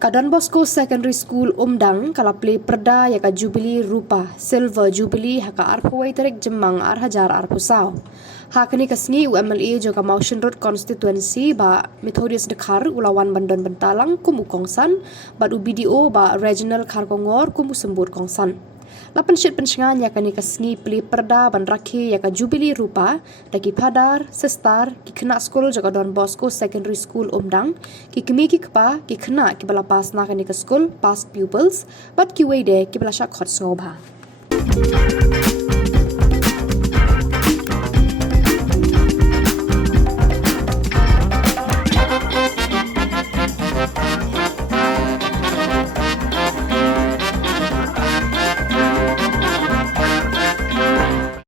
Ka Donbosco Secondary School Umdang kala Plie Pyrda ya ka Jubili Rupa Silver Jubili haka arpuai tarik jemang hajar arpusau. Hakani kasngi UMLA juga Motion Road Constituency ba Methodist Dekhar ulawan Bandon Bentalang kumu kongsan ba UBDO ba Regional Kharkongor kumu sembur kongsan. Lapan syit pencengan ya kani kasngi Plie Pyrda ban rakhi ya ka Jubili Rupa daki padar sestar ki kena skul juga Donbosco Secondary School Umdang ki kemi ki kpa ki kena ki bala pas na kani ka skul past pupils but ki wede ki bala shak hot sngoba.